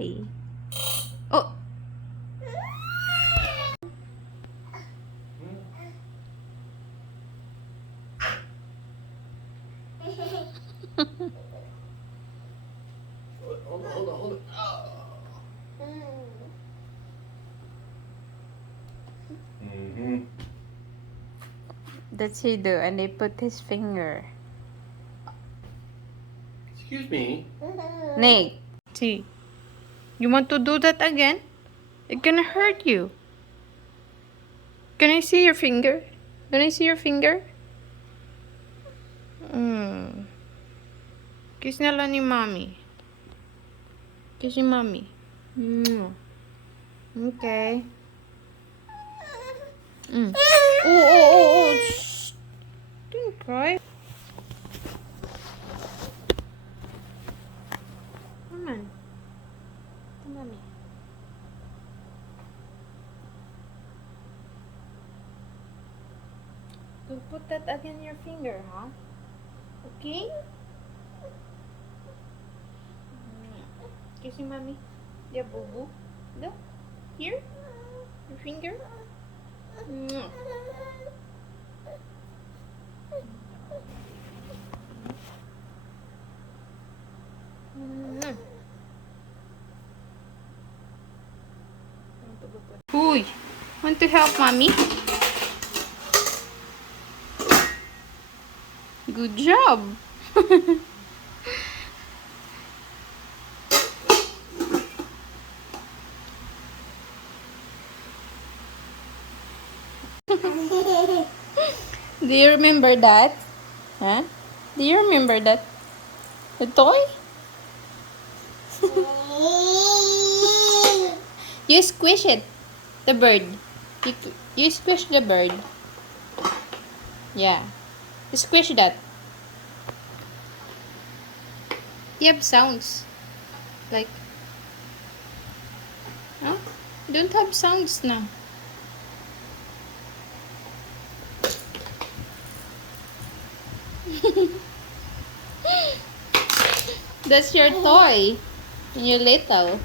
Hi. Oh. Hold it. Mm-hmm. That's he do, and he put his finger. Excuse me. Nate, see. You want to do that again? It's gonna hurt you. Can I see your finger? Can I see your finger? Kiss na lang ni mommy. Kiss ni mommy. Okay. Oh. Shh. Don't cry. Come on. To mommy. Don't put that again in your finger, huh? Okay? Kissing mommy. Yeah, boo boo. Look. Here. Your finger. Uy, want to help mommy? Good job. Do you remember that? Huh? Do you remember that? The toy? You squish it. The bird. You squish the bird. Yeah. You squish that. You have sounds. Like. Huh? You don't have sounds now. That's your toy. When you're little.